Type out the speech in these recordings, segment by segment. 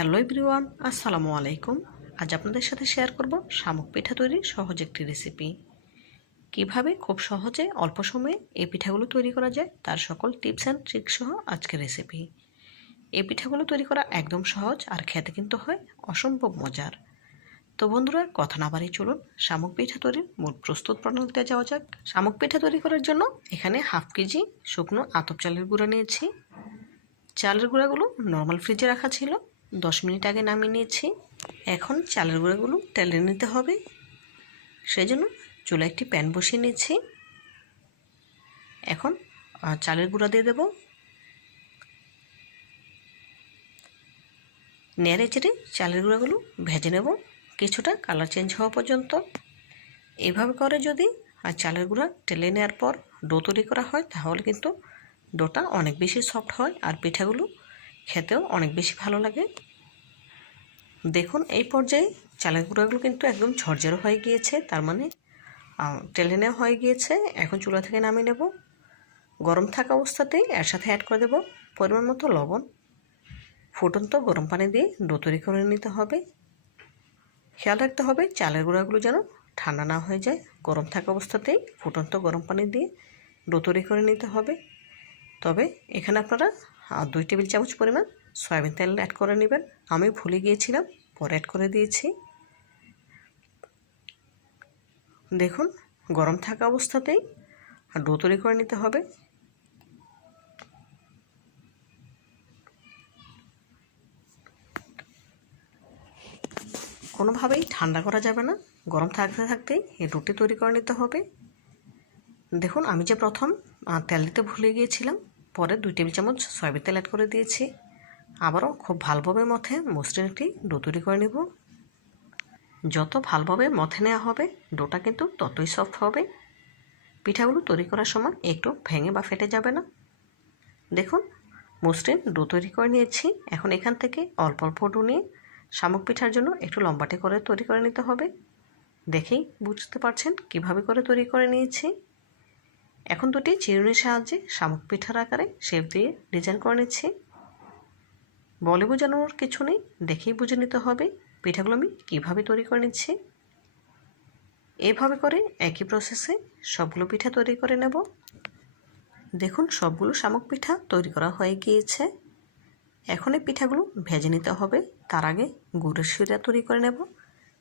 Hello everyone, আসসালামু আলাইকুম। আজ আপনাদের সাথে শেয়ার করব শামুক পিঠা তৈরির সহজ একটি রেসিপি। কিভাবে খুব সহজে অল্প সময়ে এই পিঠাগুলো তৈরি করা যায় তার সকল টিপস অ্যান্ড ট্রিক্স সহ আজকের রেসিপি। এই পিঠাগুলো তৈরি করা একদম সহজ আর খেতে কিন্তু হয় অসম্ভব মজার। তো বন্ধুরা, কথা না বাড়িয়ে চলুন শামুক পিঠা তৈরির মূল প্রস্তুত প্রণালীতে যাওয়া যাক। শামুক পিঠা তৈরি করার জন্য এখানে হাফ কেজি শুকনো আতপ চালের গুঁড়া নিয়েছি। চালের গুঁড়াগুলো নর্মাল ফ্রিজে রাখা ছিল, 10 মিনিট আগে নামিয়ে নিয়েছি। এখন চালের গুঁড়াগুলো টেলে নিতে হবে, সেই জন্য চুলায় একটি প্যান বসিয়ে নিয়েছি। এখন চালের গুঁড়া দিয়ে দেব, নেড়ে চেড়ে চালের গুঁড়াগুলো ভেজে নেব কিছুটা কালার চেঞ্জ হওয়া পর্যন্ত। এভাবে করে যদি চালের গুঁড়া টেলে নেওয়ার পর ডো তৈরি করা হয় তাহলে কিন্তু ডোটা অনেক বেশি সফট হয় আর পিঠাগুলো খেতেও অনেক বেশি ভালো লাগে। দেখুন এই পর্যায়ে চালের গুঁড়াগুলো কিন্তু একদম ঝরঝরে হয়ে গিয়েছে, তার মানে টেলে নেওয়া হয়ে গিয়েছে। এখন চুলা থেকে নামিয়ে নেব। গরম থাকা অবস্থাতেই এর সাথে অ্যাড করে দেব পরিমাণ মতো লবণ। ফুটন্ত গরম পানি দিয়ে ডো তৈরি করে নিতে হবে। খেয়াল রাখতে হবে চালের গুঁড়াগুলো যেন ঠান্ডা না হয়ে যায়। গরম থাকা অবস্থাতেই ফুটন্ত গরম পানি দিয়ে ডো তৈরি করে নিতে হবে। তবে এখানে আপনারা 2 টেবিল চামচ পরিমাণ সয়াবিন তেল অ্যাড করে নেবেন। আমি ভুলে গিয়েছিলাম, পরে অ্যাড করে দিয়েছি। দেখুন গরম থাকা অবস্থাতেই ডো তৈরি করে নিতে হবে। কোনোভাবেই ঠান্ডা করা যাবে না, গরম থাকতে থাকতেই এই ডোটি তৈরি করে নিতে হবে। দেখুন আমি যে প্রথম তেল দিতে ভুলে গিয়েছিলাম, পরে 2 টেবিল চামচ সয়াবিন তেল অ্যাড করে দিয়েছি। আবারও খুব ভালোভাবে মথে মসৃণ একটি ডো তৈরি করে নেব। যত ভালোভাবে মথে নেওয়া হবে ডোটা কিন্তু ততই সফট হবে। পিঠাগুলো তৈরি করার সময় একটু ভেঙে বা ফেটে যাবে না। দেখুন মসৃণ ডো তৈরি করে নিয়েছি। এখন এখান থেকে অল্প অল্প ডো নিয়ে শামুক পিঠার জন্য একটু লম্বাটে করে তৈরি করে নিতে হবে। দেখেই বুঝতে পারছেন কিভাবে করে তৈরি করে নিয়েছি। এখন দুটি চিরুনির সাহায্যে শামুক পিঠার আকারে শেপ দিয়ে ডিজাইন করে নিচ্ছি। বলে বোঝানোর কিছু নেই, দেখেই বুঝে নিতে হবে পিঠাগুলো আমি কীভাবে তৈরি করে নিচ্ছি। এইভাবে করে একই প্রসেসে সবগুলো পিঠা তৈরি করে নেব। দেখুন সবগুলো শামুক পিঠা তৈরি করা হয়ে গিয়েছে। এখন এই পিঠাগুলো ভেজে নিতে হবে। তার আগে গুড়ের শিরা তৈরি করে নেব।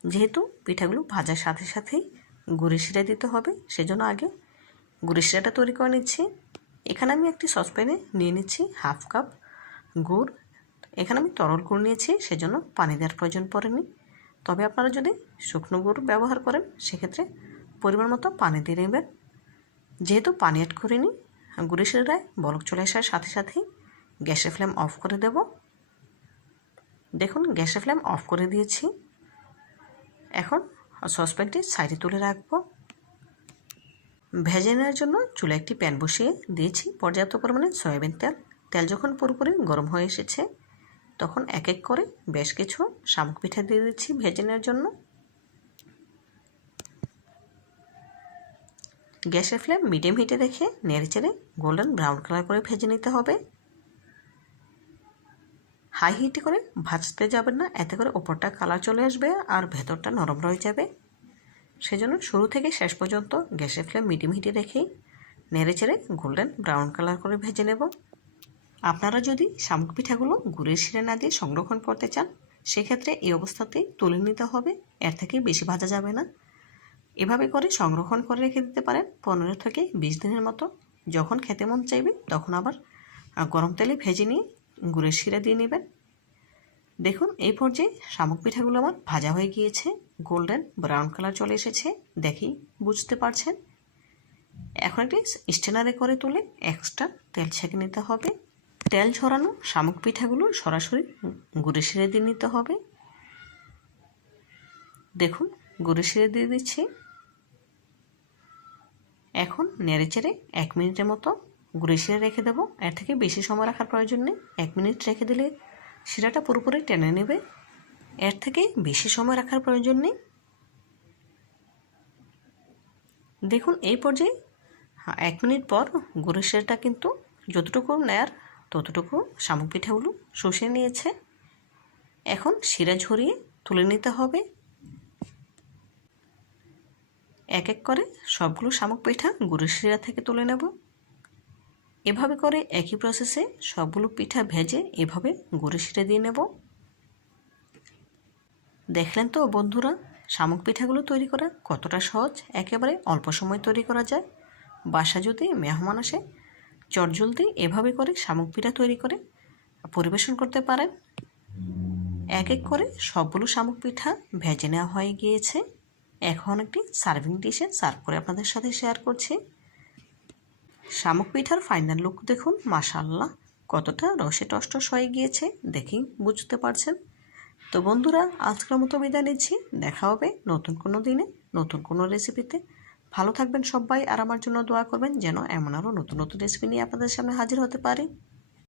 যেহেতু পিঠাগুলো ভাজার সাথে সাথেই গুড়ের শিরা দিতে হবে, সেজন্য আগে গুড়ের শিরাটা তৈরি করে নিচ্ছি। এখানে আমি একটি সসপ্যানে নিয়ে নিচ্ছি হাফ কাপ গুড়। এখানে আমি তরল গুড় নিয়েছি, সেজন্য পানি দেওয়ার প্রয়োজন পড়েনি। তবে আপনারা যদি শুকনো গুড় ব্যবহার করেন সেক্ষেত্রে পরিমাণ মতো পানি দিয়ে নেবেন। যেহেতু পানি অ্যাড করিনি, গুড়ের শিরায় বলক চলে আসার সাথে সাথেই গ্যাসের ফ্লেম অফ করে দেব। দেখুন গ্যাসের ফ্লেম অফ করে দিয়েছি। এখন সসপ্যানটি সাইডে তুলে রাখবো। ভেজে নেওয়ার জন্য চুলায় একটি প্যান বসিয়ে দিয়েছি পর্যাপ্ত পরিমাণে সয়াবিন তেল। তেল যখন পুরোপুরি গরম হয়ে এসেছে তখন এক এক করে বেশ কিছু শামুক পিঠা দিয়ে দিচ্ছি ভেজে নেওয়ার জন্য। গ্যাসের ফ্লেম মিডিয়াম হিটে রেখে নেড়েচেড়ে গোল্ডেন ব্রাউন কালার করে ভেজে নিতে হবে। হাই হিটে করে ভাজতে যাবেন না, এতে করে ওপরটা কালার চলে আসবে আর ভেতরটা নরম রয়ে যাবে। সেজন্য শুরু থেকে শেষ পর্যন্ত গ্যাসের ফ্লেম মিডিয়াম হিটে রেখেই নেড়েচেড়ে গোল্ডেন ব্রাউন কালার করে ভেজে নেব। আপনারা যদি শামুক পিঠাগুলো গুড়ের শিরা না দিয়ে সংরক্ষণ করতে চান সেক্ষেত্রে এই অবস্থাতেই তুলে নিতে হবে, এর থেকে বেশি ভাজা যাবে না। এভাবে করে সংরক্ষণ করে রেখে দিতে পারেন 15 থেকে 20 দিনের মতো। যখন খেতে মন চাইবে তখন আবার গরম তেলে ভেজে নিয়ে গুড়ের শিরা দিয়ে নেবেন। দেখুন এই পর্যায়ে শামুক পিঠাগুলো আমার ভাজা হয়ে গিয়েছে, গোল্ডেন ব্রাউন কালার চলে এসেছে, দেখেই বুঝতে পারছেন। এখন একটি স্ট্রেনারে করে তুলে এক্সট্রা তেল ছেঁকে নিতে হবে। তেল ঝরানো শামুক পিঠাগুলো সরাসরি গুড়ের শিরা দিয়ে নিতে হবে। দেখুন গুড়ের শিরা দিয়ে দিচ্ছি। এখন নেড়েচেড়ে 1 মিনিটের মতো গুড়ের শিরা রেখে দেবো। এর থেকে বেশি সময় রাখার প্রয়োজন নেই, 1 মিনিট রেখে দিলে শিরাটা পুরোপুরি টেনে নেবে। এর থেকে বেশি সময় রাখার প্রয়োজন নেই। দেখুন এই পর্যায়ে 1 মিনিট পর গুড়ের শিরাটা কিন্তু যতটুকু নেয়ার ততটুকু শামুক পিঠাগুলো শুষে নিয়েছে। এখন শিরা ঝরিয়ে তুলে নিতে হবে। এক এক করে সবগুলো শামুক পিঠা গুড়ের শিরা থেকে তুলে নেব। এভাবে করে একই প্রসেসে সবগুলো পিঠা ভেজে এভাবে গুড়ের শিরা দিয়ে নেব। দেখলেন তো বন্ধুরা, শামুক পিঠাগুলো তৈরি করা কতটা সহজ, একেবারে অল্প সময় তৈরি করা যায়। বাসা যদি মেহমান আসে চটজলদি এভাবে করে শামুক পিঠা তৈরি করে পরিবেশন করতে পারেন। এক এক করে সবগুলো শামুক পিঠা ভেজে নেওয়া হয়ে গিয়েছে। এখন একটি সার্ভিং ডিশে সার্ভ করে আপনাদের সাথে শেয়ার করছি। শামুক পিঠার ফাইনাল লুক দেখুন, মাশাআল্লাহ কতটা রসে টসটস হয়ে গিয়েছে, দেখেই বুঝতে পারছেন। তো বন্ধুরা, আজকের মতো বিদায় নিচ্ছি। দেখা হবে নতুন কোনো দিনে নতুন কোনো রেসিপিতে। ভালো থাকবেন সবাই, আর আমার জন্য দোয়া করবেন যেন এমন আরও নতুন নতুন রেসিপি নিয়ে আপনাদের সামনে হাজির হতে পারি।